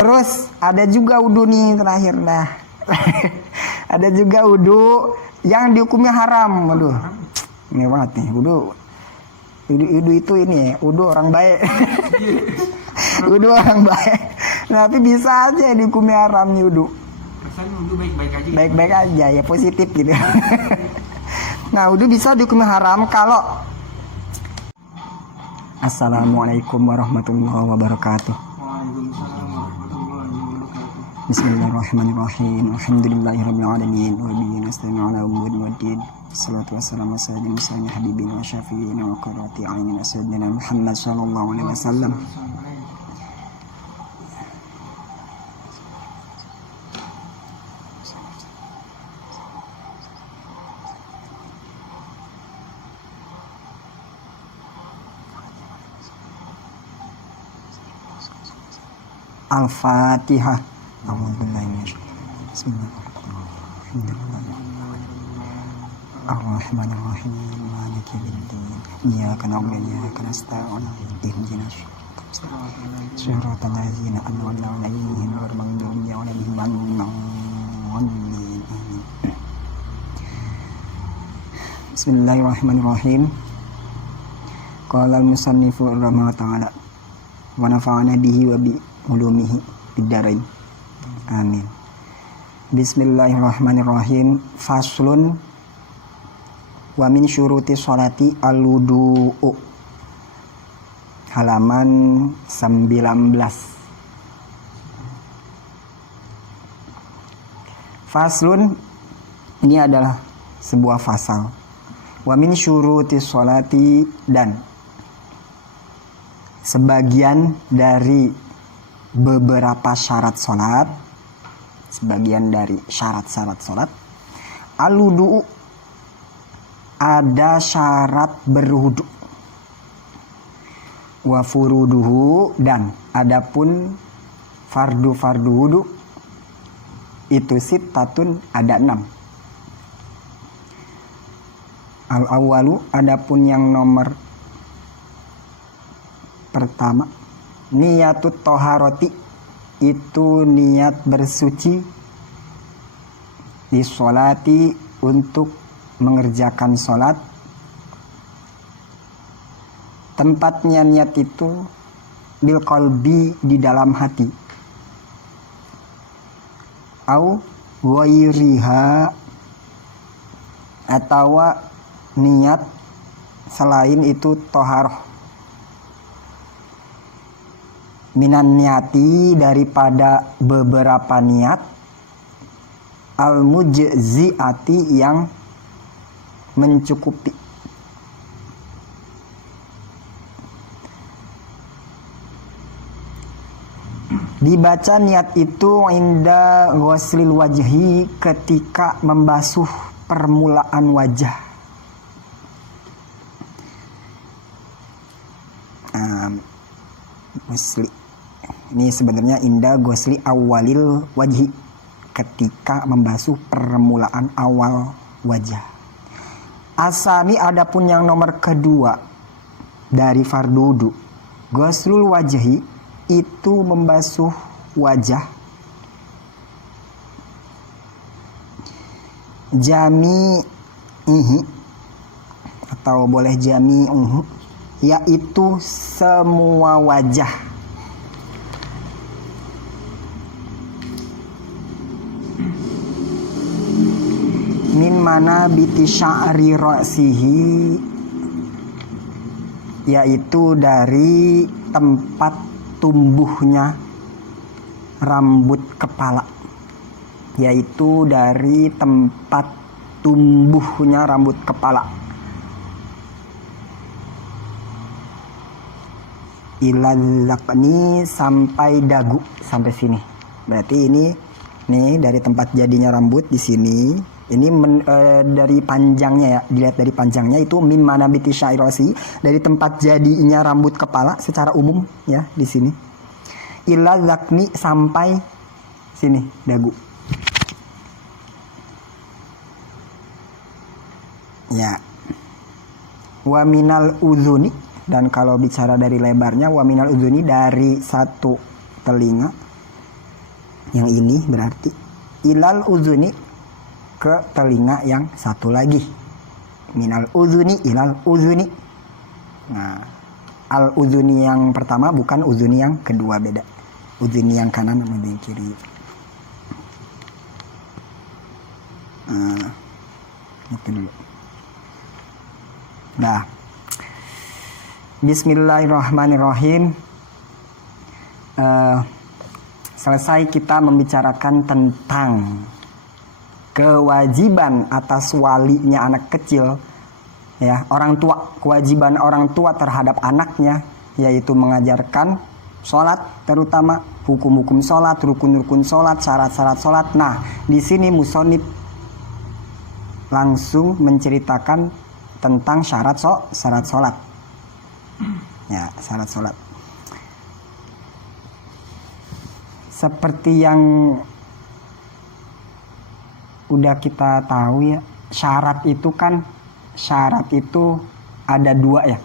Terus ada juga wudhu nih terakhir dah. Ada juga wudhu yang dihukumnya haram. Waduh, ini banget nih wudhu. Wudhu itu ini, wudhu orang baik. Wudhu orang baik. Nah, tapi bisa aja dihukumnya haram nih wudhu. Rasanya wudhu baik-baik aja. Baik-baik aja ya, positif gitu. Nah, wudhu bisa dihukumnya haram kalau Assalamualaikum warahmatullahi wabarakatuh. Waalaikumsalam warahmatullahi wabarakatuh. Bismillahirrahmanirrahim. Alhamdulillahirabbil alamin wa bihi nasta'inu ala umuri waddin. Salatu wassalamu ala sayyidina habibina wa syafi'ina wa qurrati a'yunina sayyidina Muhammad sallallahu alaihi wasallam. Al-Fatihah. Bismillahirrahmanirrahim. Maliki yaumiddin. Iyyaka na'budu wa iyyaka nasta'in. Ihdinas siratal ladzina an'amta 'alaihim ghairil maghdubi 'alaihim waladdallin. Bismillahirrahmanirrahim. Qala al-musannifu rahimahullah ta'ala wa nafa'ana bihi wa bi ulumihi biddarain. Amin. Bismillahirrahmanirrahim. Faslun wa min syuruti sholati al-wudu'u. Halaman 19. Faslun ini adalah sebuah fasal. Wa min syuruti sholati, dan sebagian dari beberapa syarat sholat, sebagian dari syarat-syarat sholat, al-wudu'u, ada syarat berwudu, wa furuduhu, dan adapun fardu-fardu wudu itu sittatun, ada 6. Al-awwalu, adapun yang nomor pertama, niyatut toharoti, itu niat bersuci di sholati, untuk mengerjakan sholat. Tempatnya niat itu bil qalbi, di dalam hati, au ghairiha, atau niat selain itu toharoh, minan niati, daripada beberapa niat, al mujziati, yang mencukupi. Dibaca niat itu inda ghuslil wajhi, ketika membasuh permulaan wajah. Ghusli ini sebenarnya inda ghusli awalil wajhi, ketika membasuh permulaan awal wajah. Asani, adapun yang nomor kedua dari fardu wudu, ghuslul wajhi, itu membasuh wajah jami'ihi, atau boleh jami'uhu, yaitu semua wajah. Min mana biti sya'ri ra'sihi, yaitu dari tempat tumbuhnya rambut kepala, yaitu dari tempat tumbuhnya rambut kepala. Ilal laqni, sampai dagu, sampai sini. Berarti ini nih dari tempat jadinya rambut di sini. Ini dari panjangnya ya, dilihat dari panjangnya itu min manabiti syairosi, dari tempat jadinya rambut kepala secara umum ya di sini. Ilal laqni, sampai sini dagu. Ya. Wa minal uzuni, dan kalau bicara dari lebarnya, wa minal uzuni, dari satu telinga, yang ini berarti ilal uzuni ke telinga yang satu lagi. Minal uzuni ilal uzuni. Nah, al uzuni yang pertama bukan uzuni yang kedua, beda. Uzuni yang kanan sama yang kiri. Nah, itu dulu. Nah, bismillahirrahmanirrahim. Selesai kita membicarakan tentang kewajiban atas walinya anak kecil, ya, orang tua, kewajiban orang tua terhadap anaknya, yaitu mengajarkan sholat, terutama hukum-hukum sholat, rukun-rukun sholat, syarat-syarat sholat. Nah, di sini musonib langsung menceritakan tentang syarat sholat. Ya, syarat sholat. Seperti yang udah kita tahu ya, syarat itu ada dua ya.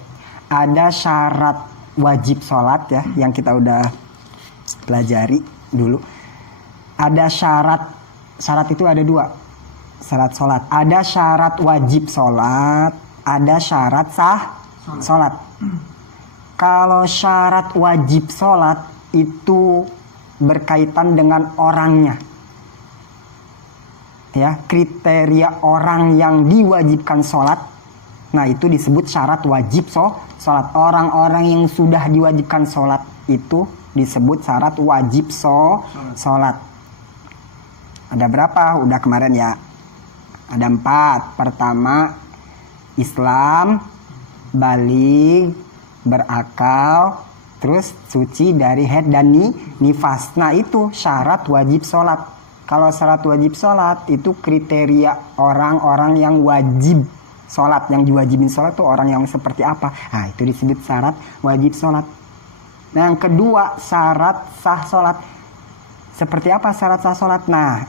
Ada syarat wajib sholat ya, yang kita udah pelajari dulu. Ada syarat itu ada dua. Syarat sholat. Ada syarat wajib sholat, ada syarat sah sholat. Kalau syarat wajib sholat itu berkaitan dengan orangnya, ya, kriteria orang yang diwajibkan sholat. Nah, itu disebut syarat wajib sholat. Orang-orang yang sudah diwajibkan sholat itu disebut syarat wajib sholat. Ada berapa? Udah kemarin ya. Ada 4. Pertama, Islam, baligh, berakal, terus suci dari haid dan nifas. Nah, itu syarat wajib sholat. Kalau syarat wajib sholat itu kriteria orang-orang yang wajib sholat, yang diwajibin sholat itu orang yang seperti apa? Nah, itu disebut syarat wajib sholat. Nah, yang kedua, syarat sah sholat. Seperti apa syarat sah sholat? Nah,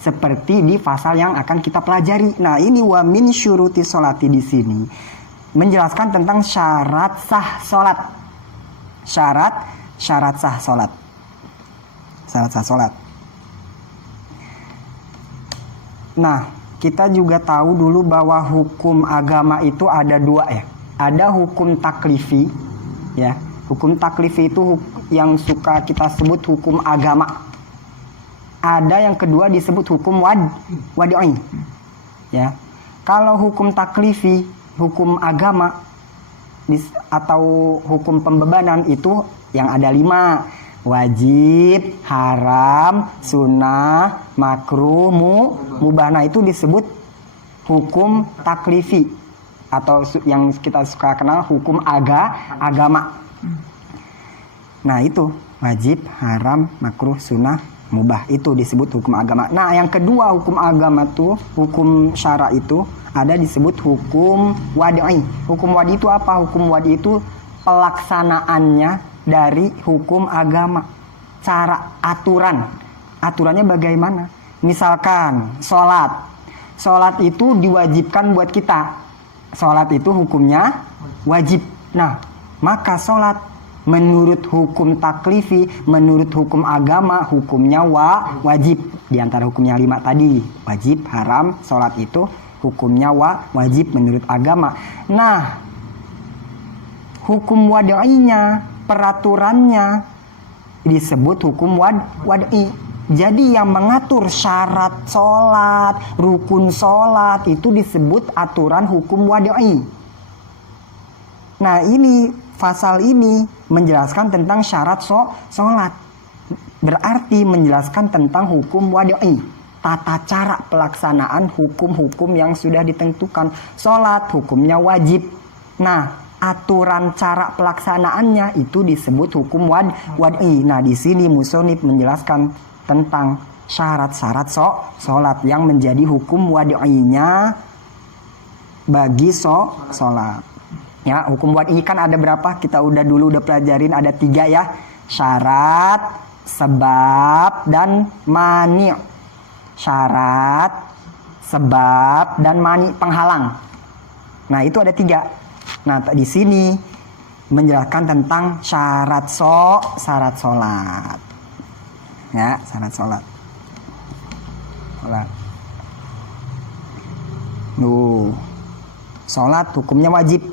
seperti di pasal yang akan kita pelajari. Nah, ini wa min syuruti sholati di sini menjelaskan tentang syarat sah sholat. Syarat sah sholat. Syarat sah sholat. Nah, kita juga tahu dulu bahwa hukum agama itu ada 2 ya. Ada hukum taklifi, ya. Hukum taklifi itu yang suka kita sebut hukum agama. Ada yang kedua disebut hukum wad'i. Ya. Kalau hukum taklifi, hukum agama atau hukum pembebanan itu yang ada 5. Wajib, haram, sunnah, makruh, mubah. Nah, itu disebut hukum taklifi atau yang kita suka kenal hukum agama. Nah, itu wajib, haram, makruh, sunnah, mubah, itu disebut hukum agama. Nah, yang kedua hukum agama tuh, hukum syara itu ada disebut hukum wad'i. Hukum wad'i itu apa? Hukum wad'i itu pelaksanaannya dari hukum agama. Cara aturannya bagaimana? Misalkan sholat itu diwajibkan buat kita. Sholat itu hukumnya wajib. Nah, maka sholat menurut hukum taklifi, menurut hukum agama, hukumnya wajib. Di antara hukumnya 5 tadi, wajib, haram, sholat itu hukumnya wajib menurut agama. Nah, hukum wad'inya, peraturannya disebut hukum wad'i. Jadi yang mengatur syarat sholat, rukun sholat itu disebut aturan hukum wad'i. Nah, ini pasal ini menjelaskan tentang syarat sholat. Berarti menjelaskan tentang hukum wad'i, tata cara pelaksanaan hukum-hukum yang sudah ditentukan. Sholat hukumnya wajib. Nah, aturan cara pelaksanaannya itu disebut hukum wad'i. Nah, di sini musonib menjelaskan tentang syarat-syarat sholat yang menjadi hukum wad'inya bagi sholat. Ya, hukum wad'i kan ada berapa? Kita udah pelajarin, ada 3 ya. Syarat, sebab, dan mani'. Syarat, sebab, dan mani', penghalang. Nah, itu ada 3. Nah, di sini menjelaskan tentang syarat sholat. Ya, syarat sholat. Sholat hukumnya wajib,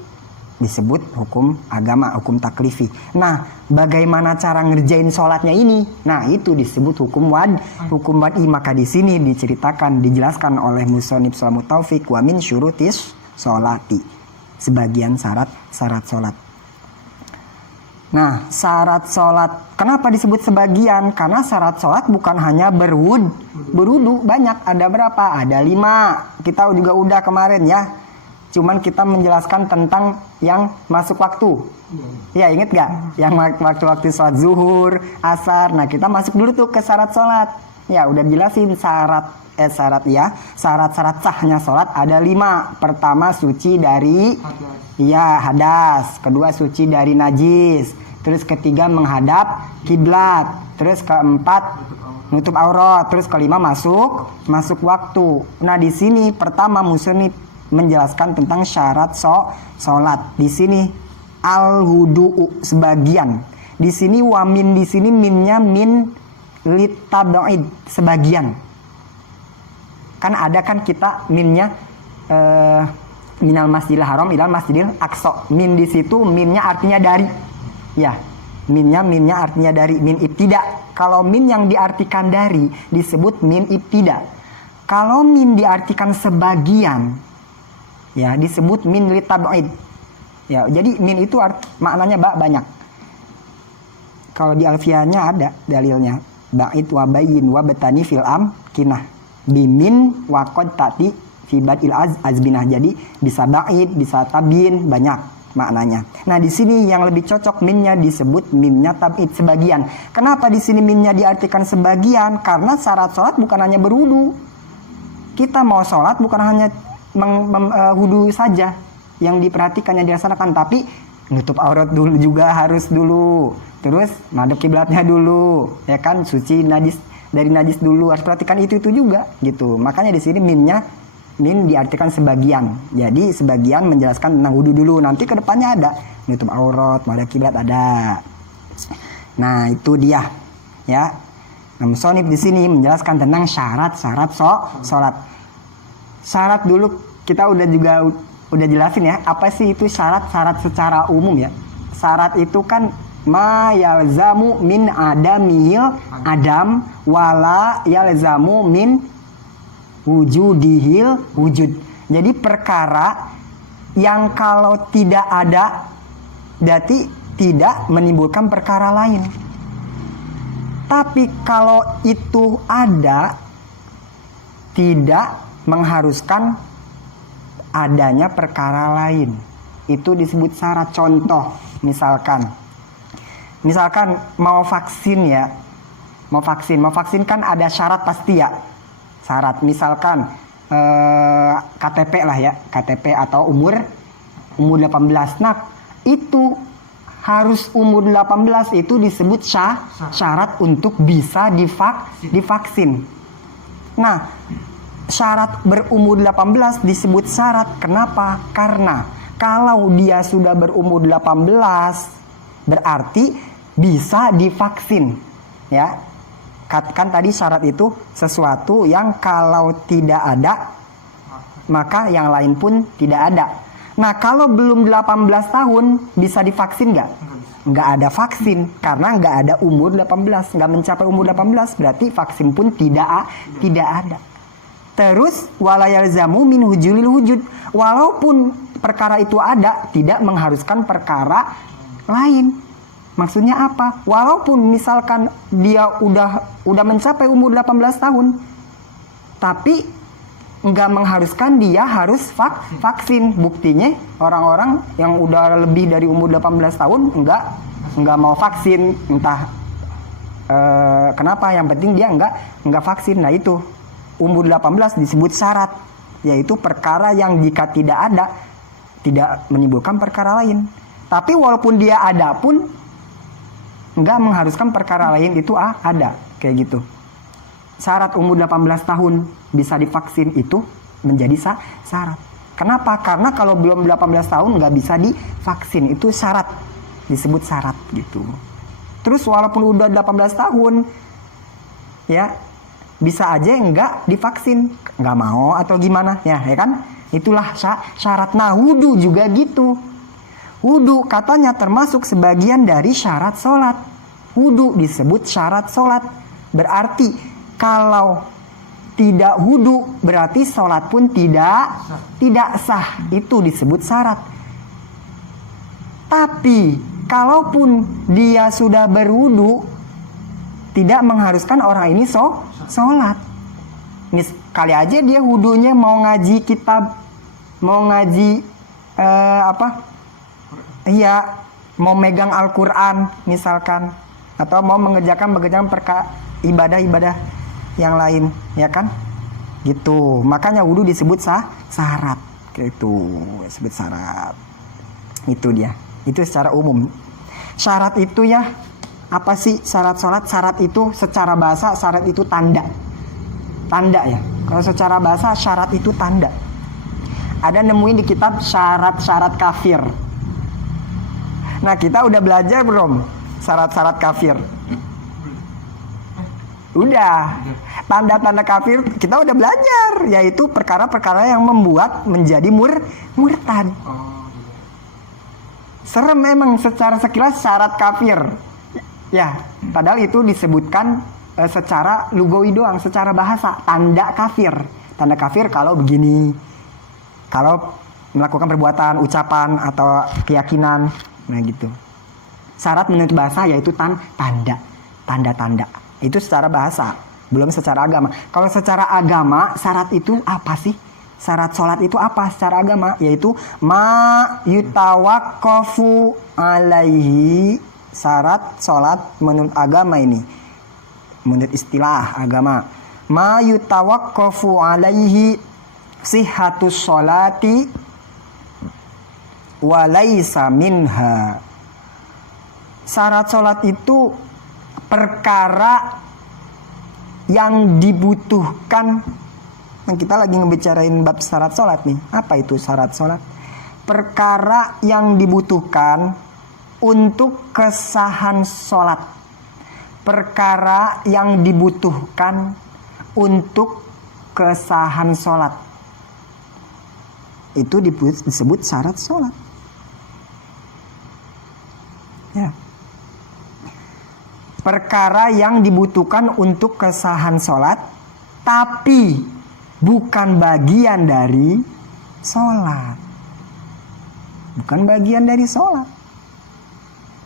disebut hukum agama, hukum taklifi. Nah, bagaimana cara ngerjain sholatnya ini? Nah, itu disebut hukum wadi. Maka di sini dijelaskan oleh musonib Salamut Taufik wa min syurutis sholati, sebagian syarat sholat. Nah, syarat sholat, kenapa disebut sebagian? Karena syarat sholat bukan hanya berwudu, banyak. Ada berapa? Ada 5. Kita juga udah kemarin ya. Cuman kita menjelaskan tentang yang masuk waktu. Ya, inget gak? Yang waktu-waktu sholat zuhur, asar. Nah, kita masuk dulu tuh ke syarat sholat. Ya, udah jelasin syarat-syarat sahnya sholat ada 5. Pertama, suci dari hadas. Kedua, suci dari najis. Terus ketiga, menghadap kiblat. Terus keempat, nutup aurat. Terus kelima, masuk waktu. Nah, di sini pertama musonib menjelaskan tentang syarat sholat. Di sini al-wudu'u, sebagian. Di sini wamin, di sini minnya min litab'id, sebagian. Kan ada kan kita minnya minal masjidil haram ilal masjidil aqsa. Min di situ minnya artinya dari. Ya, minnya artinya dari, min ibtida. Kalau min yang diartikan dari disebut min ibtida. Kalau min diartikan sebagian, ya disebut min litab'id. Ya, jadi min itu maknanya banyak. Kalau di alfiyahnya ada dalilnya. Ba'id wa bayyin wa batani fil amkinah. Bimin wa qad tati fi badil azbinah. Jadi bisa ba'id, bisa tabin, banyak maknanya. Nah, di sini yang lebih cocok minnya disebut minnya tab'id, sebagian. Kenapa di sini minnya diartikan sebagian? Karena syarat sholat bukan hanya berwudu. Kita mau sholat bukan hanya wudu saja yang diperhatikan, yang dilaksanakan, tapi nutup aurat dulu juga harus dulu. Terus madhep kiblatnya dulu, ya kan, suci dari najis dulu, harus perhatikan itu juga gitu. Makanya di sini min diartikan sebagian. Jadi sebagian menjelaskan tentang wudu dulu, nanti ke depannya ada nutup aurat, madhep kiblat ada. Nah, itu dia ya. Nah, musonib di sini menjelaskan tentang syarat-syarat sholat. Syarat dulu kita udah jelasin ya, apa sih itu syarat-syarat secara umum ya. Syarat itu kan ma yalzamu min adamil adam wala yalzamu min wujudihil wujud. Jadi perkara yang kalau tidak ada berarti tidak menimbulkan perkara lain. Tapi kalau itu ada, tidak mengharuskan adanya perkara lain. Itu disebut syarat. Contoh, misalkan mau vaksin ya. Mau vaksin kan ada syarat pasti ya. Syarat misalkan KTP lah ya, KTP atau umur 18. Nah, itu harus umur 18, itu disebut syarat untuk bisa divaksin. Nah, syarat berumur 18 disebut syarat. Kenapa? Karena kalau dia sudah berumur 18 berarti bisa divaksin. Ya. Kan tadi syarat itu sesuatu yang kalau tidak ada maka yang lain pun tidak ada. Nah, kalau belum 18 tahun bisa divaksin nggak? Nggak ada vaksin karena nggak ada umur 18, nggak mencapai umur 18 berarti vaksin pun tidak ada. Terus wala yalzamu min hujulil wujud, walaupun perkara itu ada tidak mengharuskan perkara lain. Maksudnya apa? Walaupun misalkan dia udah mencapai umur 18 tahun tapi nggak mengharuskan dia harus vaksin. Buktinya orang-orang yang udah lebih dari umur 18 tahun nggak mau vaksin, entah kenapa, yang penting dia nggak vaksin. Nah, itu umur 18 disebut syarat, yaitu perkara yang jika tidak ada tidak menimbulkan perkara lain. Tapi walaupun dia ada pun nggak mengharuskan perkara lain itu ada, kayak gitu. Syarat umur 18 tahun bisa divaksin itu menjadi syarat. Kenapa? Karena kalau belum 18 tahun nggak bisa divaksin, itu syarat, disebut syarat gitu. Terus walaupun udah 18 tahun ya bisa aja enggak divaksin, nggak mau atau gimana ya kan, itulah syarat. Nah wudu juga gitu. Wudu katanya termasuk sebagian dari syarat sholat. Wudu disebut syarat sholat. Berarti kalau tidak wudu berarti sholat pun tidak sah. Itu disebut syarat. Tapi kalaupun dia sudah berwudu, tidak mengharuskan orang ini sholat. Kali aja dia wudunya mau ngaji kitab, mau ngaji iya, mau megang Al-Quran misalkan, atau mau mengerjakan ibadah-ibadah yang lain, ya kan? Gitu. Makanya wudu disebut syarat. Gitu, disebut syarat. Itu dia. Itu secara umum. Syarat itu ya, apa sih syarat sholat? Syarat itu secara bahasa, syarat itu tanda. Tanda ya. Kalau secara bahasa syarat itu tanda. Ada nemuin di kitab syarat-syarat kafir. Nah kita udah belajar belum syarat-syarat kafir? Udah. Tanda-tanda kafir kita udah belajar, yaitu perkara-perkara yang membuat menjadi murtad. Serem memang secara sekilas syarat kafir. Ya, padahal itu disebutkan secara lugawi doang, secara bahasa, tanda kafir. Tanda kafir kalau begini. Kalau melakukan perbuatan, ucapan atau keyakinan. Nah gitu. Syarat menurut bahasa yaitu tanda-tanda. Itu secara bahasa, belum secara agama. Kalau secara agama, syarat itu apa sih? Syarat sholat itu apa secara agama? Yaitu ma yutawaqqafu alaihi. Syarat sholat menurut agama ini, menurut istilah agama, ma yutawaqqafu alaihi sihhatus sholati walaysa minha. Syarat sholat itu perkara yang dibutuhkan. Nah, kita lagi ngebicarain bab syarat sholat nih. Apa itu syarat sholat? Perkara yang dibutuhkan untuk kesahan sholat. Perkara yang dibutuhkan untuk kesahan sholat. Itu disebut syarat sholat. Ya. Perkara yang dibutuhkan untuk kesahan sholat, tapi bukan bagian dari sholat. Bukan bagian dari sholat.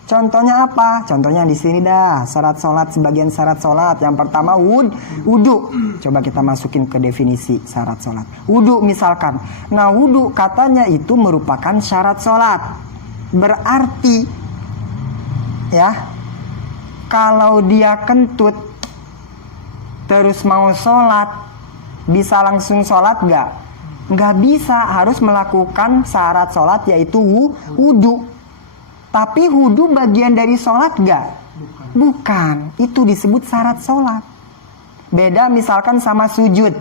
Contohnya apa? Contohnya di sini dah, syarat sholat, sebagian syarat sholat. Yang pertama wudu. Coba kita masukin ke definisi syarat sholat. Wudu misalkan. Nah wudu katanya itu merupakan syarat sholat. Berarti ya, kalau dia kentut terus mau sholat, bisa langsung sholat gak? Gak bisa, harus melakukan syarat sholat yaitu wudu. Tapi wudu bagian dari sholat gak? Bukan. Itu disebut syarat sholat. Beda misalkan sama sujud.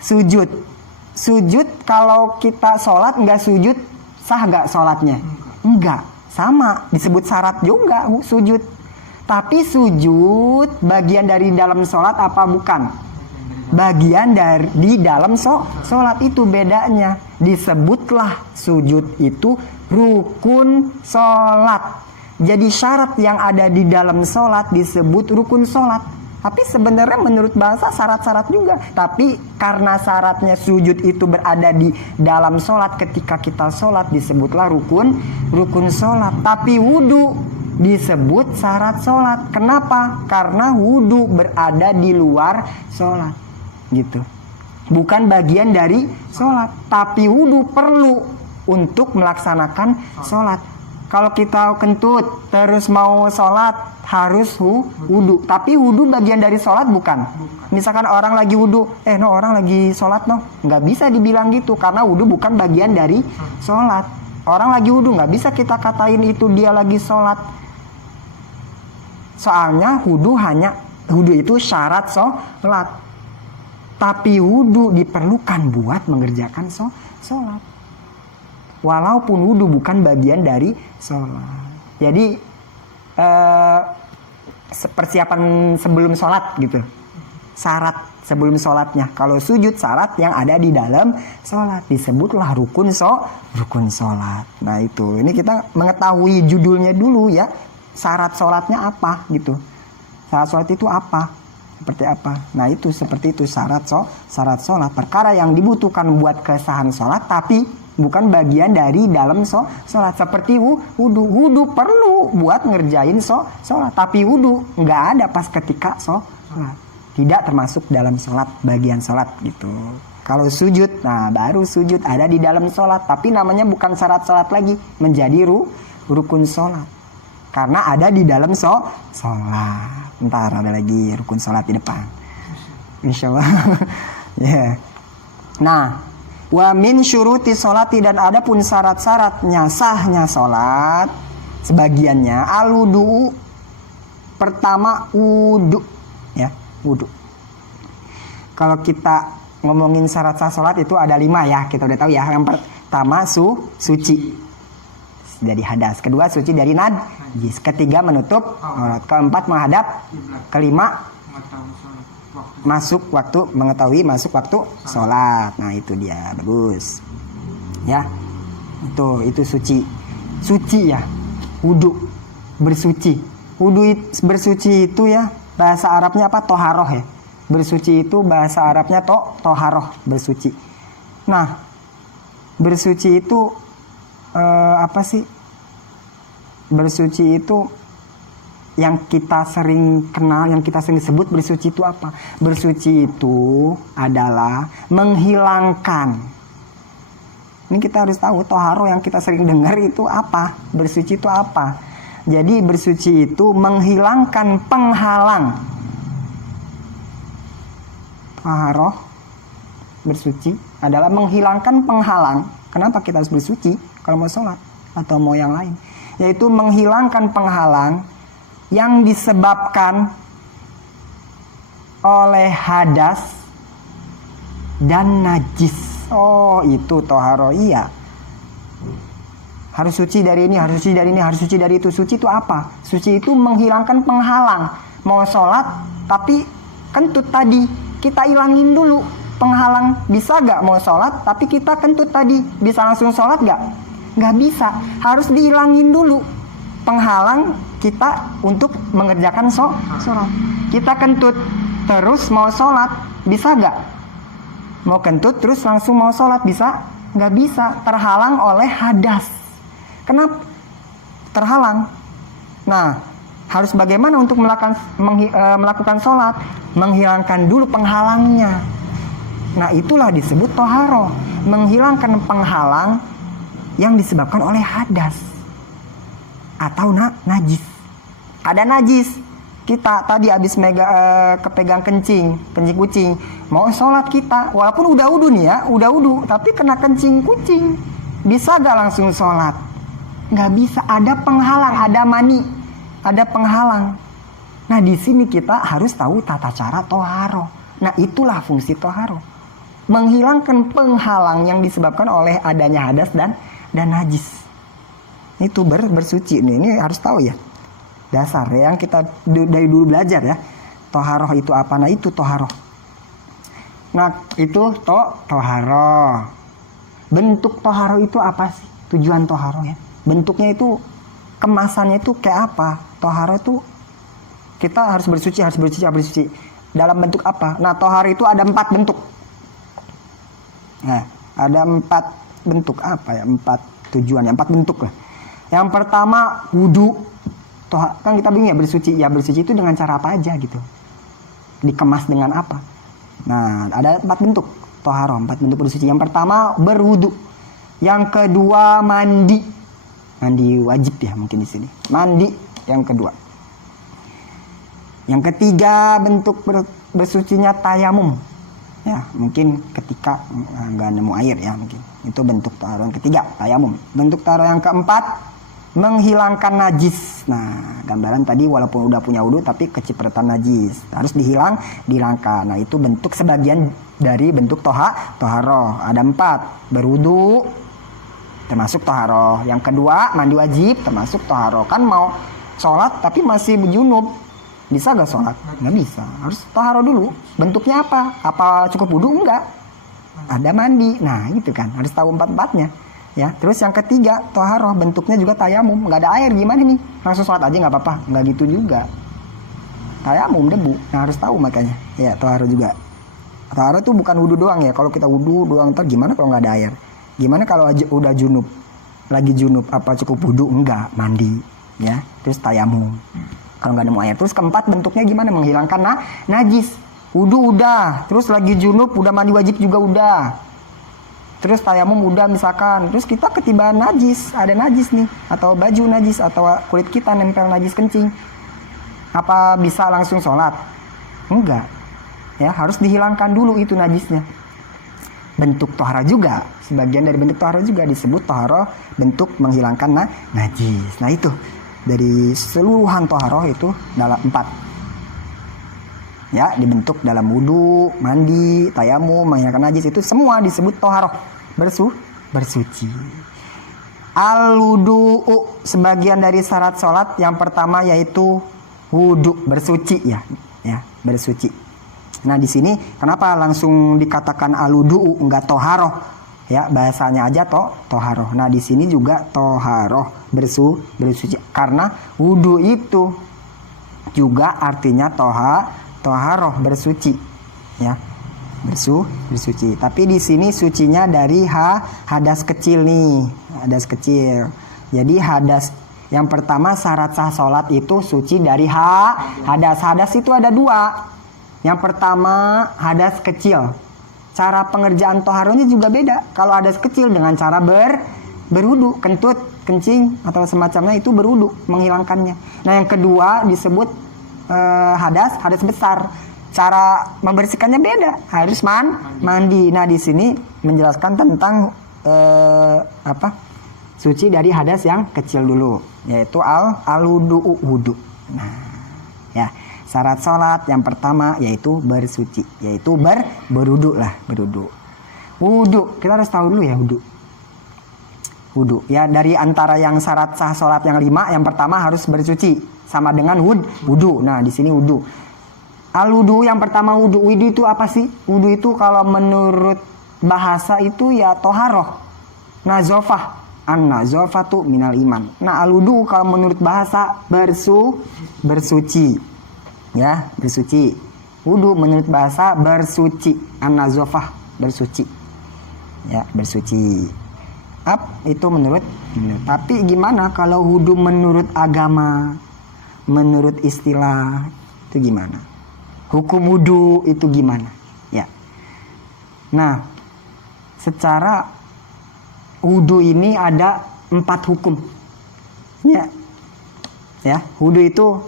Sujud kalau kita sholat gak sujud, sah gak sholatnya? Enggak. Sama, disebut syarat juga sujud. Tapi sujud bagian dari dalam sholat apa bukan? Bagian dari di dalam sholat, itu bedanya. Disebutlah sujud itu rukun sholat. Jadi syarat yang ada di dalam sholat disebut rukun sholat. Tapi sebenarnya menurut bahasa syarat-syarat juga. Tapi karena syaratnya sujud itu berada di dalam sholat, ketika kita sholat disebutlah rukun sholat. Tapi wudu disebut syarat sholat. Kenapa? Karena wudu berada di luar sholat. Gitu. Bukan bagian dari sholat. Tapi wudu perlu untuk melaksanakan sholat. Kalau kita kentut terus mau sholat harus wudu. Tapi wudu bagian dari sholat bukan? Misalkan orang lagi wudu, orang lagi sholat nggak bisa dibilang gitu karena wudu bukan bagian dari sholat. Orang lagi wudu nggak bisa kita katain itu dia lagi sholat. Soalnya wudu itu syarat sholat. Tapi wudu diperlukan buat mengerjakan sholat. Walaupun wudu bukan bagian dari sholat. Jadi persiapan sebelum sholat gitu. Syarat sebelum sholatnya. Kalau sujud syarat yang ada di dalam sholat disebutlah rukun sholat. Nah itu, ini kita mengetahui judulnya dulu ya. Syarat sholatnya apa gitu. Syarat sholat itu apa? Seperti apa? Nah itu seperti itu syarat sholat. Perkara yang dibutuhkan buat kesahan sholat tapi bukan bagian dari dalam sholat. Seperti wudu. Wudu perlu buat ngerjain sholat. Tapi wudu nggak ada pas ketika sholat. Tidak termasuk dalam sholat, bagian sholat gitu. Kalau sujud, nah baru sujud ada di dalam sholat. Tapi namanya bukan syarat sholat lagi. Menjadi rukun sholat. Karena ada di dalam sholat. Ntar ada lagi rukun sholat di depan. Insya Allah. Yeah. Nah, wa min syuruti sholati, dan ada pun syarat-syaratnya sahnya sholat. Sebagiannya al-wudu. Pertama wudu. Ya. Wudu. Kalau kita ngomongin syarat sah sholat itu ada 5 ya, kita udah tahu ya. Yang pertama suci dari hadas, kedua suci dari najis, ketiga menutup aurat, keempat menghadap, kelima mengetahui masuk waktu sholat. Nah itu dia, bagus ya. Itu suci ya. Wudu bersuci. Bersuci itu ya, bahasa Arabnya apa? Toharoh ya. Bersuci itu bahasa Arabnya toharoh, bersuci. Nah, bersuci itu apa sih? Bersuci itu yang kita sering kenal, yang kita sering sebut bersuci itu apa? Bersuci itu adalah menghilangkan. Ini kita harus tahu toharoh yang kita sering dengar itu apa? Bersuci itu apa? Jadi bersuci itu menghilangkan penghalang. Taharoh bersuci adalah menghilangkan penghalang. Kenapa kita harus bersuci kalau mau sholat atau mau yang lain? Yaitu menghilangkan penghalang yang disebabkan oleh hadas dan najis. Oh itu toharoh, iya. Harus suci dari ini, harus suci dari ini, harus suci dari itu. Suci itu apa? Suci itu menghilangkan penghalang. Mau sholat, tapi kentut tadi. Kita ilangin dulu penghalang. Bisa gak mau sholat, tapi kita kentut tadi. Bisa langsung sholat gak? Gak bisa. Harus diilangin dulu penghalang kita untuk mengerjakan sholat. Kita kentut, terus mau sholat. Bisa gak? Mau kentut, terus langsung mau sholat. Bisa? Gak bisa. Terhalang oleh hadas. Kenapa terhalang? Nah, harus bagaimana untuk melakukan sholat? Menghilangkan dulu penghalangnya. Nah, itulah disebut toharoh. Menghilangkan penghalang yang disebabkan oleh hadas atau najis. Ada najis. Kita tadi habis kepegang kencing kucing. Mau sholat kita, walaupun udah wudu nih ya, tapi kena kencing kucing. Bisa gak langsung sholat? Nggak bisa, ada penghalang, ada mani, ada penghalang. Nah di sini kita harus tahu tata cara toharoh. Nah itulah fungsi toharoh, menghilangkan penghalang yang disebabkan oleh adanya hadas dan najis. Itu bersuci nih, ini harus tahu ya. Dasar ya, yang kita dari dulu belajar ya. Toharoh itu apa? Nah itu toharoh. Nah itu toharoh. Bentuk toharoh itu apa sih? Tujuan toharoh ya. Bentuknya itu, kemasannya itu kayak apa? Toharoh itu kita harus bersuci. Dalam bentuk apa? Nah toharoh itu ada 4 bentuk. Nah ada 4 bentuk apa ya? 4 tujuan, 4 bentuk lah. Yang pertama wudu. Kan kita bingung ya bersuci. Ya bersuci itu dengan cara apa aja gitu. Dikemas dengan apa? Nah ada 4 bentuk toharoh, 4 bentuk bersuci. Yang pertama berwudu. Yang kedua mandi. Mandi wajib ya mungkin di sini. Mandi yang kedua. Yang ketiga bentuk bersucinya tayamum. Ya mungkin ketika nggak nemu air ya mungkin. Itu bentuk taruh yang ketiga, tayamum. Bentuk taruh yang keempat, menghilangkan najis. Nah gambaran tadi walaupun udah punya wudu tapi kecipratan najis. Harus dihilangkan. Nah itu bentuk sebagian dari bentuk toharoh. Ada 4, berwudu termasuk toharoh. Yang kedua mandi wajib termasuk toharoh. Kan mau sholat tapi masih junub, Bisa gak sholat? Nggak bisa. Harus toharo dulu. Bentuknya apa? Apa cukup wudhu? Enggak. Ada mandi. Nah gitu kan. Harus tahu empat-empatnya. Ya. Terus yang ketiga, toharo. Bentuknya juga tayamum. Nggak ada air. Gimana nih? Langsung sholat aja nggak apa-apa. Nggak gitu juga. Tayamum debu. Nah harus tahu makanya. Ya toharo juga. Toharo tuh bukan wudhu doang ya. Kalau kita wudhu doang ntar gimana kalau nggak ada air? Gimana kalau udah junub? Lagi junub apa cukup wudhu? Enggak. Mandi. Ya. Terus tayamum. Kalau nggak nemu air. Terus keempat bentuknya gimana? Menghilangkan najis. Wudhu udah. Terus lagi junub udah mandi wajib juga udah. Terus tayamum udah misalkan. Terus kita ketibaan najis. Ada najis nih. Atau baju najis. Atau kulit kita nempel najis kencing. Apa bisa langsung sholat? Enggak. Ya harus dihilangkan dulu itu najisnya. Bentuk tohara juga. Sebagian dari bentuk tohara juga disebut tohara bentuk menghilangkan najis. Nah itu. Dari seluruhan toharoh itu dalam 4 ya, dibentuk dalam wudhu, mandi, tayamum, menghilangkan najis, itu semua disebut toharoh, bersuci. Al-wudu'u, sebagian dari syarat sholat yang pertama yaitu wudhu, bersuci ya, bersuci. Nah di sini kenapa langsung dikatakan al-wudu'u enggak toharoh? Ya bahasanya aja toharoh. Nah di sini juga toharoh, bersuci. Karena wudhu itu juga artinya toharoh, bersuci. Ya bersuci. Tapi di sini sucinya dari hadas kecil nih, hadas kecil. Jadi hadas yang pertama syarat sah sholat itu suci dari hadas. Hadas itu ada 2. Yang pertama hadas kecil. Cara pengerjaan toharonya juga beda. Kalau hadas kecil dengan cara berwudu, kentut, kencing atau semacamnya itu berwudu, menghilangkannya. Nah yang kedua disebut hadas besar. Cara membersihkannya beda, harus mandi. Nah di sini menjelaskan tentang suci dari hadas yang kecil dulu, yaitu wudu. Nah ya. Syarat sholat yang pertama yaitu bersuci, yaitu berwudu lah, berwudu. Wudu, kita harus tahu dulu ya wudu. Ya dari antara yang syarat sah sholat yang 5, yang pertama harus bersuci, sama dengan wudu. Nah di sini wudu. Al-wudu yang pertama wudu itu apa sih? Wudu itu kalau menurut bahasa itu ya toharoh, nazofah, an-nazofatu minal iman. Nah al-wudu kalau menurut bahasa bersuci. Ya, bersuci. Wudu menurut bahasa bersuci, an-nazofah, bersuci. Ya, bersuci. Itu menurut. Tapi gimana kalau wudu menurut agama, menurut istilah, itu gimana? Hukum wudu itu gimana? Ya. Nah, secara wudu ini ada 4 hukum. Ya, wudu itu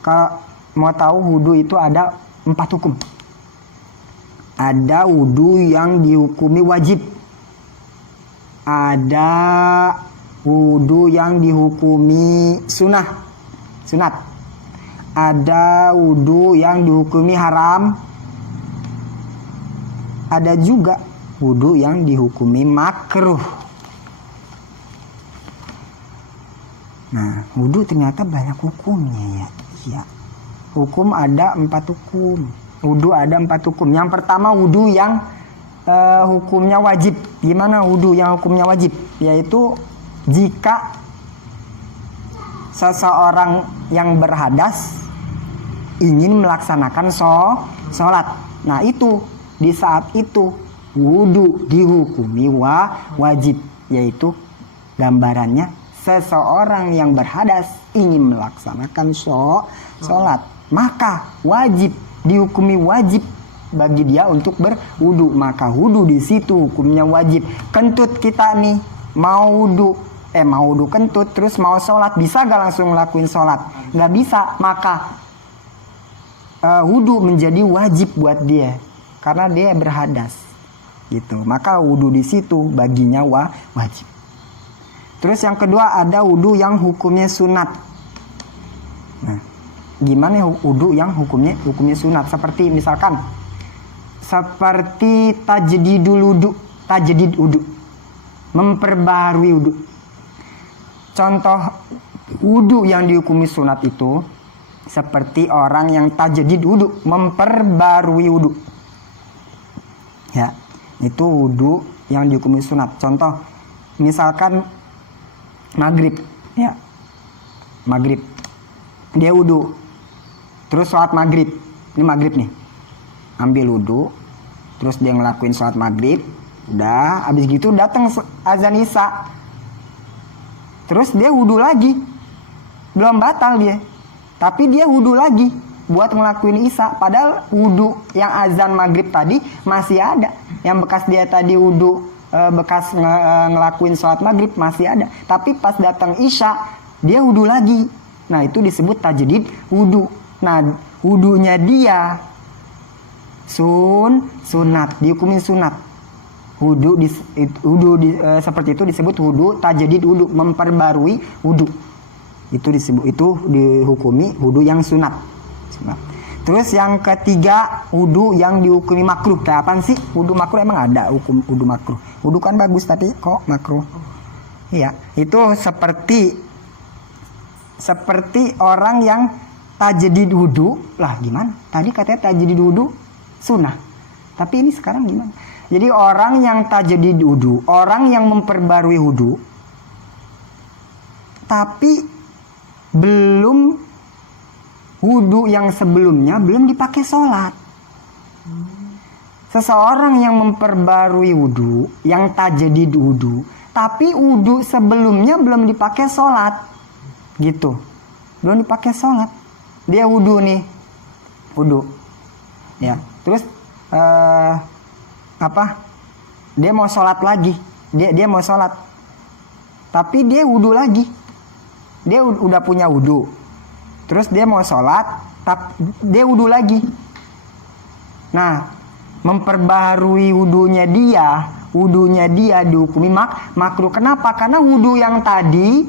kalau mau tahu wudu itu ada 4 hukum. Ada wudu yang dihukumi wajib. Ada wudu yang dihukumi sunat. Ada wudu yang dihukumi haram. Ada juga wudu yang dihukumi makruh. Nah, wudu ternyata banyak hukumnya ya. Iya. Hukum ada 4 hukum. Wudu ada 4 hukum. Yang pertama wudu yang hukumnya wajib. Gimana wudu yang hukumnya wajib? Yaitu jika seseorang yang berhadas ingin melaksanakan sholat. Nah itu di saat itu wudu dihukumi wajib. Yaitu gambarannya seseorang yang berhadas ingin melaksanakan sholat. Maka wajib, dihukumi wajib bagi dia untuk berwudu. Maka wudu di situ hukumnya wajib. Kentut kita nih mau wudu kentut terus mau sholat, bisa gak langsung ngelakuin sholat? Gak bisa. Maka wudu menjadi wajib buat dia karena dia berhadas gitu. Maka wudu di situ baginya wajib. Terus yang kedua ada wudu yang hukumnya sunat. Nah, gimana wudu yang hukumnya sunat? Seperti misalkan tajdid wudu, memperbaharui wudu. Contoh wudu yang dihukumi sunat itu seperti orang yang tajdid wudu, memperbarui wudu. Ya, itu wudu yang dihukumi sunat. Contoh, misalkan maghrib, ya, maghrib, dia wudu, terus sholat maghrib, ini maghrib nih, ambil wudu, terus dia ngelakuin sholat maghrib, udah, abis gitu datang azan isya, terus dia wudu lagi, belum batal dia, tapi dia wudu lagi buat ngelakuin isya, padahal wudu yang azan maghrib tadi masih ada, yang bekas dia tadi wudu bekas ngelakuin sholat maghrib masih ada, tapi pas datang isya dia wudu lagi. Nah itu disebut tajdid wudu. Nah wudunya dia sunat, dihukumi sunat. Wudu seperti itu disebut wudu tajdid wudu, memperbarui wudu. Itu dihukumi wudu yang sunat. Terus yang ketiga, wudu yang dihukumi makruh. Kayak apaan sih? Wudu makruh emang ada hukum wudu makruh. Wudu kan bagus tapi kok makruh? Iya, itu seperti orang yang tajdid wudu. Lah gimana? Tadi katanya tajdid wudu sunnah. Tapi ini sekarang gimana? Jadi orang yang tajdid wudu, orang yang memperbarui wudu, tapi belum wudu yang sebelumnya belum dipakai sholat. Seseorang yang memperbarui wudu, yang tajdid wudu, tapi wudu sebelumnya belum dipakai sholat, gitu, belum dipakai sholat. Dia wudu nih, wudu, ya. Terus Dia mau sholat lagi, dia mau sholat, tapi dia wudu lagi. Dia udah punya wudu. Terus dia mau sholat, tapi dia wudu lagi. Nah, memperbaharui wudunya dia dihukumi makruh. Kenapa? Karena wudu yang tadi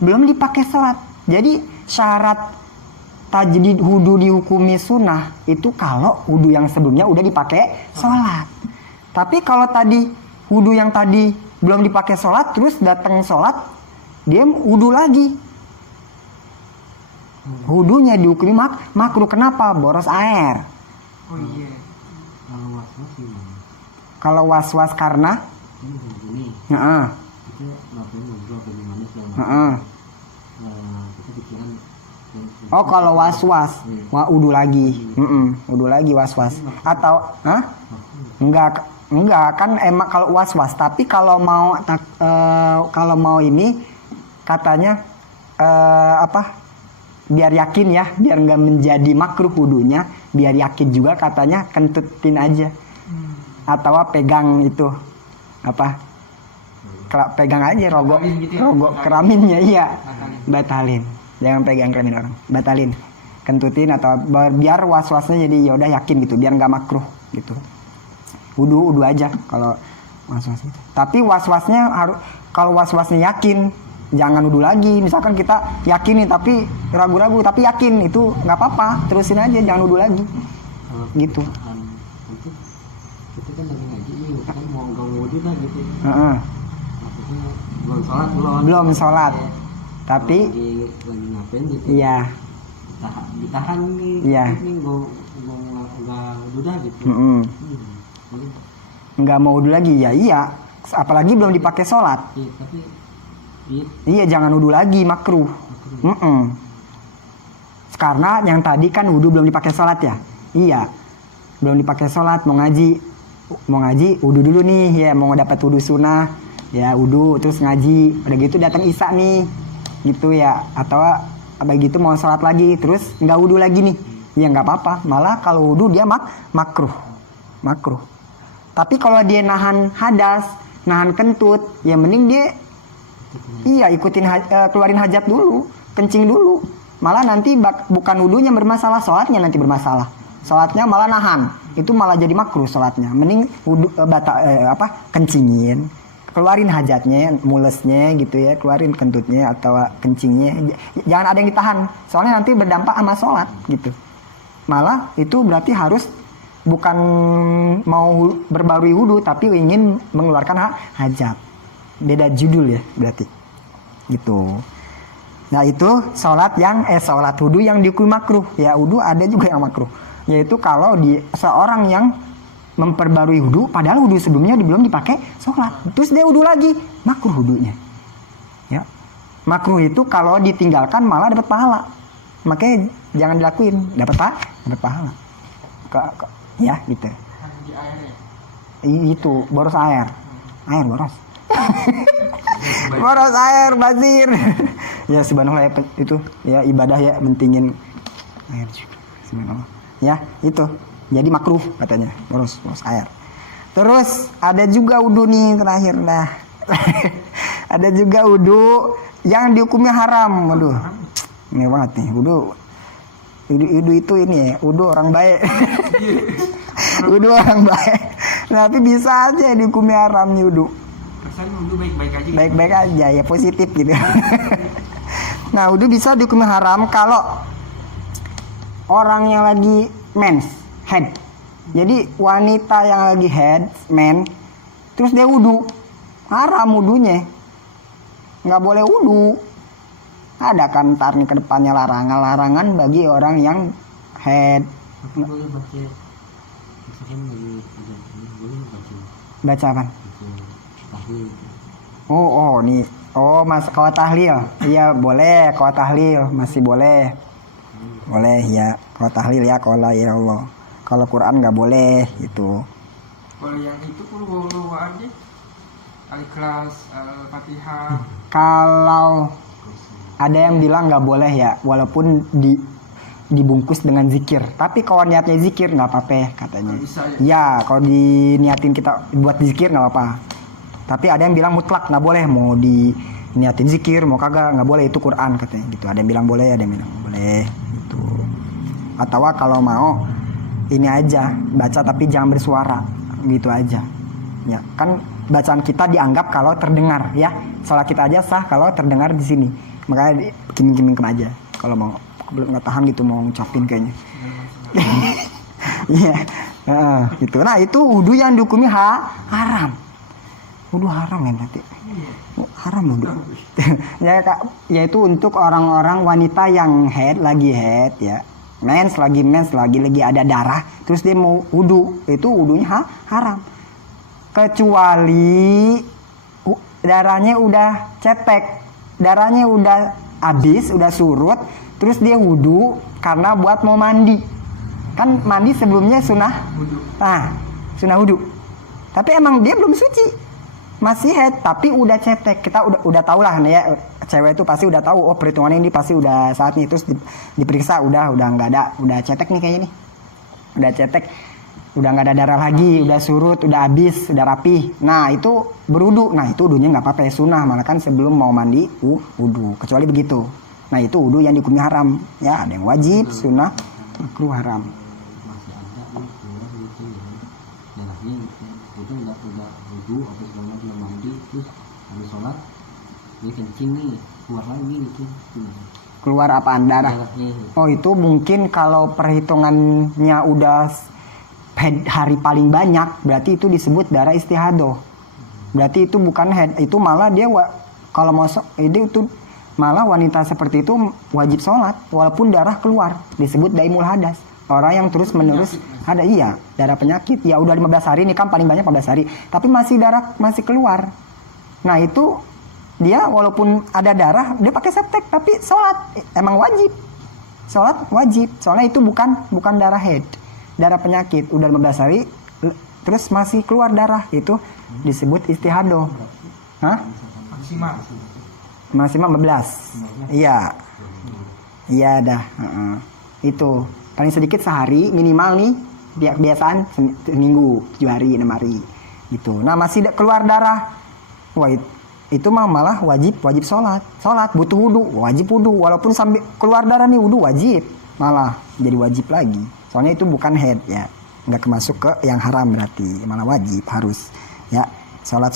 belum dipakai sholat. Jadi syarat tajdid wudu dihukumi sunnah itu kalau wudu yang sebelumnya udah dipakai sholat. Tapi kalau tadi wudu yang tadi belum dipakai sholat, terus datang sholat, dia wudu lagi. Wudunya dihukumi makruh. Kenapa? Boros air. Oh iya. Kalau was-was gimana? Kalau was-was karena Ini heeh. kita ngapain ngobrol apa gimana segala macam. Heeh. Kita pikiran Oh, kalau was-was, wudu lagi. Wudu lagi was-was. Atau Enggak kan emang kalau was-was, tapi kalau mau ini katanya biar yakin ya, biar nggak menjadi makruh wudunya, biar yakin juga katanya kentutin aja. Atau pegang itu pegang aja rogok keraminnya, iya, batalin. Jangan pegang keramin orang, batalin, kentutin atau biar was-wasnya jadi yaudah yakin gitu, biar nggak makruh gitu. Wudu aja kalau was-was itu. Tapi was-wasnya harus, kalau was-wasnya yakin, jangan wudu lagi. Misalkan kita yakin nih tapi ragu-ragu, tapi yakin itu nggak apa-apa, terusin aja, jangan wudu lagi. kalau Gitu. Nanti kita kan lagi ngaji nih, kan mau nggak wudu lah gitu. Maksudnya belum sholat. Tapi lagi ngapain gitu? iya. Ditahan nih. Iya. Ini nggak wudu dah gitu. Nggak mau wudu lagi, ya iya. Apalagi belum dipakai sholat. Iya, tapi Iya, jangan wudu lagi, makruh. Karena yang tadi kan wudu belum dipakai sholat ya. Iya, belum dipakai sholat, mau ngaji wudu dulu nih, ya mau dapat wudu sunnah, ya wudu terus ngaji. Udah gitu datang isya nih, gitu ya. Atau apa gitu mau sholat lagi, terus nggak wudu lagi nih, ya nggak apa-apa. Malah kalau wudu dia makruh. Tapi kalau dia nahan hadas, nahan kentut, ya mending dia ikutin keluarin hajat dulu, kencing dulu. Malah nanti bukan wudunya bermasalah, sholatnya nanti bermasalah. Sholatnya malah nahan, itu malah jadi makruh sholatnya. Mending wudu kencingin, keluarin hajatnya, mulesnya gitu ya, keluarin kentutnya atau kencingnya. Jangan ada yang ditahan, soalnya nanti berdampak sama sholat gitu. Malah itu berarti harus bukan mau berbarui wudu, tapi ingin mengeluarkan hajat. Beda judul ya berarti gitu. Nah itu sholat wudhu yang dihukumi makruh. Ya wudhu ada juga yang makruh. Yaitu kalau seorang yang memperbarui wudhu, padahal wudhu sebelumnya belum dipakai sholat, terus dia wudhu lagi, makruh wudhunya. Ya, makruh itu kalau ditinggalkan malah dapat pahala. Makanya jangan dilakuin, dapat pahala. Ya gitu. Di air ya. Itu boros air boros. Boros air bazir. Ya subhanallah itu ya ibadah ya mentingin air juga. Subhanallah. Ya itu. Jadi makruh katanya boros air. Terus ada juga wudu nih terakhir dah. Ada juga wudu yang dihukumi haram. Waduh. Ini banget nih wudu itu ini ya, wudu orang baik. Wudu orang baik. Tapi bisa aja dihukumi haram nih wudu. Perasaan wudu baik-baik aja. Baik-baik aja ya, positif gitu. Nah, wudu bisa dihukumi haram kalau orang yang lagi head. Jadi wanita yang lagi terus dia wudu, haram wudunya. Nggak boleh wudu. Ada kan ntar nih ke depannya larangan bagi orang yang head. Tapi boleh baca, misalkan lagi ada ini, boleh Baca apa? tahlil. Nih. Mas kalau tahlil. Iya, boleh kalau tahlil, masih boleh. Boleh ya, kalau tahlil ya, kalau la ilaha illallah. Kalau Quran nggak boleh itu. Kalau yang itu perlu aja. Al-Ikhlas, Al-Fatihah. Kalau ada yang bilang nggak boleh ya, walaupun dibungkus dengan zikir. Tapi kalau niatnya zikir nggak apa-apa katanya. Bisa Ya, kalau diniatin kita buat zikir nggak apa-apa. Tapi ada yang bilang mutlak nggak boleh, mau diniatin zikir mau kagak nggak boleh, itu Quran katanya gitu. Ada yang bilang boleh, ada yang bilang boleh gitu. Atau kalau mau ini aja baca tapi jangan bersuara gitu aja. Ya kan bacaan kita dianggap kalau terdengar ya. Salat kita aja sah kalau terdengar di sini. Makanya kiming aja kalau mau, belum nggak tahan gitu mau ngucapin kayaknya. Iya, gitu. Nah itu wudu yang dihukumi haram. Wudu haram ya nanti. Haram wudu. Ya itu untuk orang-orang wanita yang lagi head ya, mens lagi ada darah, terus dia mau wudu, itu wudunya haram. Kecuali darahnya udah cetek. Darahnya udah habis, udah surut, terus dia wudu karena buat mau mandi. Kan mandi sebelumnya sunnah wudu. Nah, sunnah wudu. Tapi emang dia belum suci. Masih head tapi udah cetek. Kita udah tahu lah nih ya, cewek itu pasti udah tahu perhitungannya ini pasti udah saat nih, terus diperiksa udah nggak ada, udah cetek nih kayaknya nih. Udah cetek. Udah nggak ada darah lagi, udah surut, udah habis, udah rapih. Nah itu berwudu. Nah itu wudunya nggak apa-apa ya, sunnah. Malah kan sebelum mau mandi wudu. Kecuali begitu. Nah itu wudu yang dihukumi haram. Ya ada yang wajib, sunnah, makruh, haram. Masih ada nih keluar gitu ya, darahnya itu udah wudu atau segala macam mandi, terus habis sholat dia kencing nih, keluar lagi gitu. Keluar apaan? Darah? Darahnya. Oh itu mungkin kalau perhitungannya udah hari paling banyak, berarti itu disebut darah istihadoh. Berarti itu bukan head, itu malah dia kalau mau itu malah wanita seperti itu wajib sholat walaupun darah keluar, disebut daimul hadas. Orang yang terus menerus ada darah penyakit. Ya udah 15 hari nih kan paling banyak 15 hari, tapi masih keluar. Nah itu dia walaupun ada darah dia pakai septek tapi sholat emang wajib. Sholat wajib, soalnya itu bukan darah head. Darah penyakit udah 15 hari terus masih keluar darah, itu disebut istihadoh. Hah? Maksimal 15. Iya dah. Itu paling sedikit sehari, minimal nih biasaan seminggu 7 hari 6 hari gitu. Nah masih keluar darah, wah itu malah wajib sholat butuh wudu, wajib wudu walaupun sambil keluar darah nih, wudu wajib, malah jadi wajib lagi. Soalnya itu bukan head ya, nggak masuk ke yang haram, berarti malah wajib harus ya sholat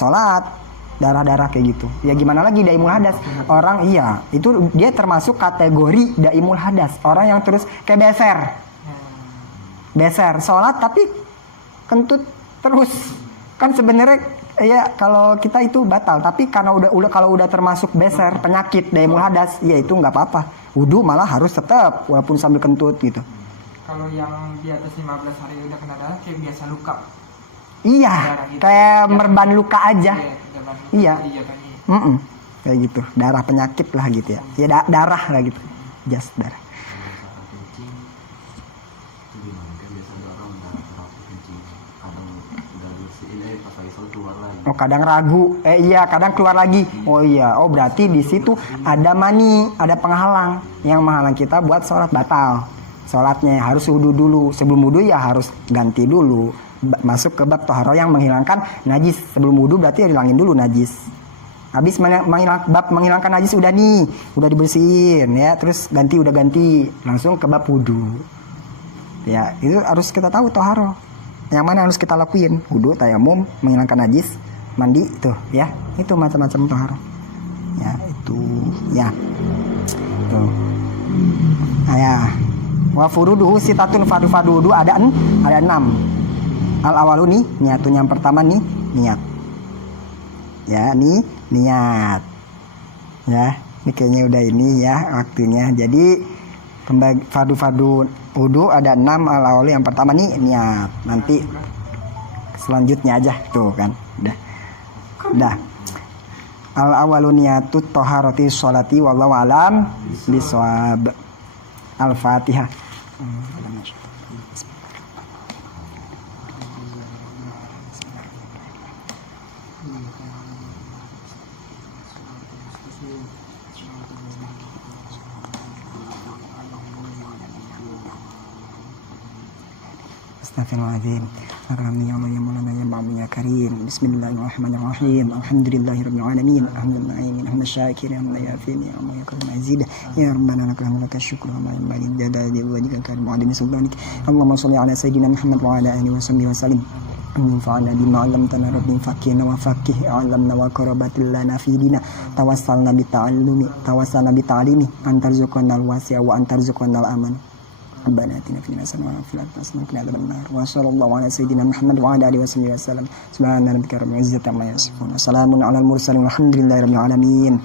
darah kayak gitu. Ya gimana lagi daimul hadas, orang itu dia termasuk kategori daimul hadas, orang yang terus kayak beser sholat tapi kentut terus Kan sebenarnya ya kalau kita itu batal, tapi karena udah kalau udah termasuk beser penyakit daimul hadas, ya itu nggak apa-apa. Wudu malah harus tetap walaupun sambil kentut gitu. Kalau yang di atas 15 hari udah kena darah kayak biasa luka. Iya, Darah gitu. kayak merban luka aja. Iya. Iya. Kayak gitu, darah penyakit lah gitu ya. Ya darah lah gitu. Jas darah. Kalau misalkan kencing itu gimana kan biasa ada orang udah terapi kencing kadang udah bersihin pas lagi sholat keluar lagi. Oh kadang ragu, iya kadang keluar lagi. Oh iya, oh berarti di situ ada mani, ada penghalang yang menghalang kita buat sholat batal. Sholatnya harus wudu dulu, sebelum wudu ya harus ganti dulu. Masuk ke bab toharo yang menghilangkan najis. Sebelum wudu berarti hilangin dulu najis. Habis menghilangkan najis udah nih, udah dibersihin ya, terus udah ganti, langsung ke bab wudu. Ya itu harus kita tahu toharo. Yang mana harus kita lakuin? Wudu, tayamum, menghilangkan najis, mandi tuh ya, itu macam-macam toharo. Ya itu ya. Tuh. Ya. Wa furuduhu sitatun fadu wudu ada 6. Al awalu nih niatun yang pertama nih niat. Ya nih niat. Ya, ini kayaknya udah ini ya waktunya. Jadi fadu wudu ada 6 al awalu yang pertama nih niat. Nanti selanjutnya aja tuh kan. Udah. Al awalu niatut toharoti sholati wallahu alam bisawab. Al-Fatihah. Astagfirullahaladzim. Arhamni ya Allah ya Maulana ya Ba'amu ya Karim. Bismillahirrahmanirrahim. Alhamdulillahirabbil alamin. Alhamdulillahi hamdan syakirin hamdan yafini ya Allah ya karim azid. Ya Rabbana lakal hamdu lakal syukru wa ma'al jalali wajhika karim adami sultanik. Allahumma shalli ala sayidina Muhammad wa ala alihi wa sahbihi wa sallim. Fa'alna bima 'allamtana rabbi faqihna wa faqih 'allamna wa qarabatil lana fi dina tawassalna bi ta'limi antarzuqna al-wasi'a wa antarzuqna al-aman. Rabbana atina fid dunya hasanah wa fil akhirati hasanah wa qina adzabannar. Wa sallallahu ala sayyidina Muhammad wa ala alihi wasallam. Subhana rabbika rabbil izzati amma yasifun. Salamun alal mursalin walhamdulillahi rabbil alamin.